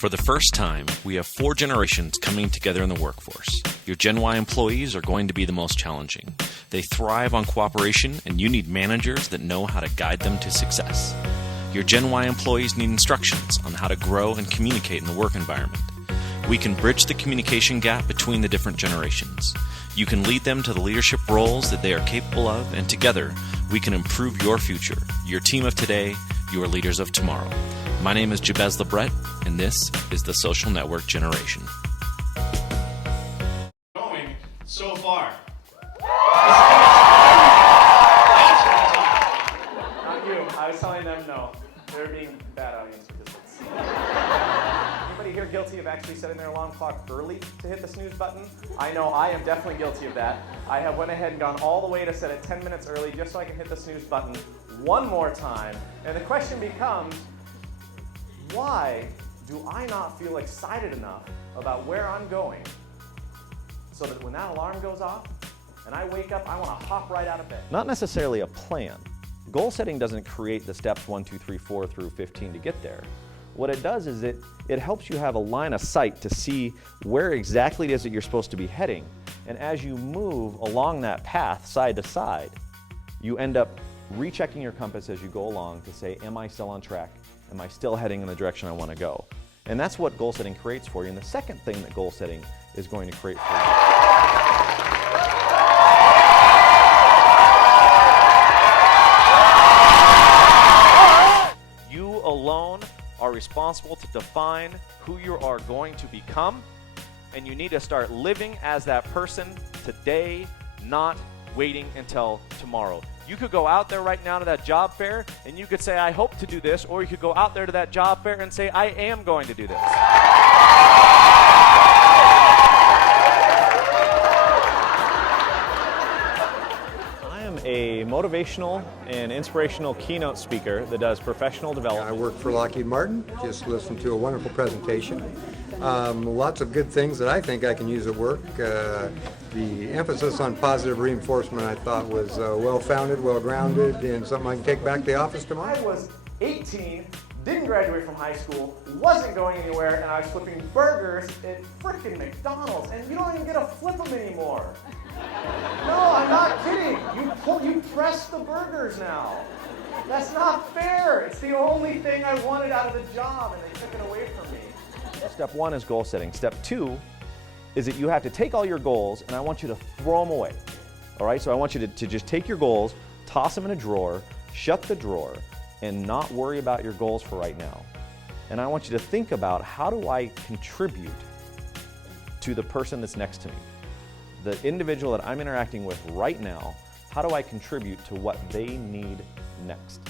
For the first time, we have 4 generations coming together in the workforce. Your Gen Y employees are going to be the most challenging. They thrive on cooperation, and you need managers that know how to guide them to success. Your Gen Y employees need instructions on how to grow and communicate in the work environment. We can bridge the communication gap between the different generations. You can lead them to the leadership roles that they are capable of, and together, we can improve your future, your team of today, your leaders of tomorrow. My name is Jabez LeBret, and this is the Social Network Generation. Going so far. Not you. I was telling them no. They're being bad audience participants. Anybody here guilty of actually setting their alarm clock early to hit the snooze button? I know I am definitely guilty of that. I have went ahead and gone all the way to set it 10 minutes early just so I can hit the snooze button one more time. And the question becomes, why do I not feel excited enough about where I'm going so that when that alarm goes off and I wake up, I want to hop right out of bed? Not necessarily a plan. Goal setting doesn't create the steps 1, 2, 3, 4 through 15 to get there. What it does is it helps you have a line of sight to see where exactly it is that you're supposed to be heading. And as you move along that path side to side, you end up rechecking your compass as you go along to say, am I still on track? Am I still heading in the direction I want to go? And that's what goal setting creates for you. And the second thing that goal setting is going to create for you. You alone are responsible to define who you are going to become, and you need to start living as that person today, not waiting until tomorrow. You could go out there right now to that job fair and you could say, I hope to do this, or you could go out there to that job fair and say, I am going to do this. I am a motivational and inspirational keynote speaker that does professional development. I work for Lockheed Martin. Just listened to a wonderful presentation. Lots of good things that I think I can use at work. The emphasis on positive reinforcement I thought was well-founded, well-grounded, and something I can take back to the office tomorrow. I was 18, didn't graduate from high school, wasn't going anywhere, and I was flipping burgers at frickin' McDonald's, and you don't even get to flip them anymore. No, I'm not kidding. You press the burgers now. That's not fair. It's the only thing I wanted out of the job, and they took it away from me. Step 1 is goal setting. Step 2 is that you have to take all your goals and I want you to throw them away. All right, so I want you to just take your goals, toss them in a drawer, shut the drawer, and not worry about your goals for right now. And I want you to think about, how do I contribute to the person that's next to me? The individual that I'm interacting with right now, how do I contribute to what they need next?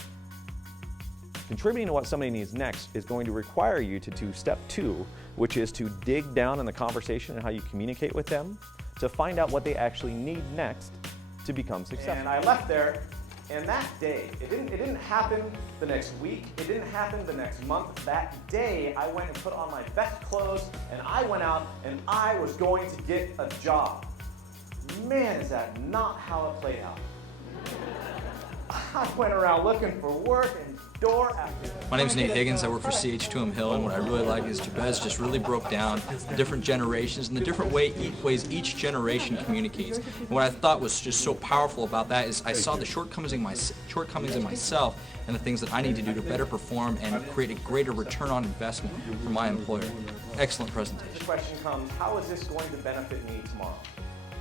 Contributing to what somebody needs next is going to require you to do step 2, which is to dig down in the conversation and how you communicate with them to find out what they actually need next to become successful. And I left there, and that day, it didn't happen the next week, it didn't happen the next month. That day, I went and put on my best clothes, and I went out, and I was going to get a job. Man, is that not how it played out. I went around looking for work and door after door. My name is Nate Higgins. I work for CH2M Hill, and what I really like is Jabez just really broke down the different generations and the different ways each generation communicates. And what I thought was just so powerful about that is I saw the shortcomings in myself and the things that I need to do to better perform and create a greater return on investment for my employer. Excellent presentation. The question comes, how is this going to benefit me tomorrow?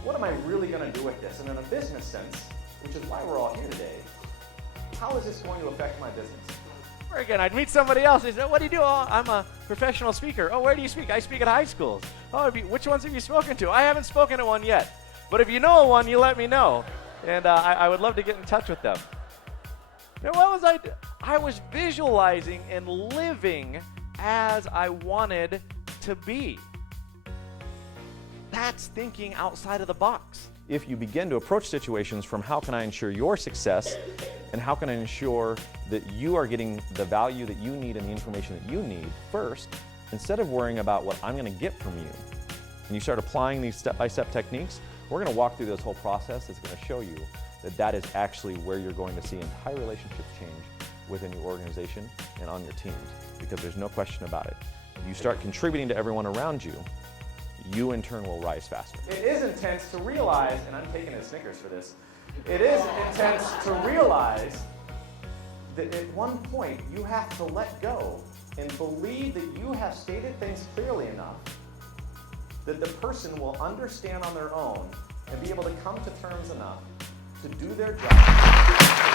What am I really going to do with this? And in a business sense, which is why we're all here today, how is this going to affect my business? Or again, I'd meet somebody else. They say, what do you do? Oh, I'm a professional speaker. Oh, where do you speak? I speak at high schools. Oh, which ones have you spoken to? I haven't spoken to one yet. But if you know one, you let me know. And I would love to get in touch with them. And what was I doing? I was visualizing and living as I wanted to be. That's thinking outside of the box. If you begin to approach situations from how can I ensure your success and how can I ensure that you are getting the value that you need and the information that you need first, instead of worrying about what I'm going to get from you, and you start applying these step-by-step techniques, we're going to walk through this whole process that's going to show you that that is actually where you're going to see entire relationships change within your organization and on your teams, because there's no question about it. you start contributing to everyone around you, you in turn will rise faster. It is intense to realize, and I'm taking a Snickers for this, it is intense to realize that at one point you have to let go and believe that you have stated things clearly enough that the person will understand on their own and be able to come to terms enough to do their job.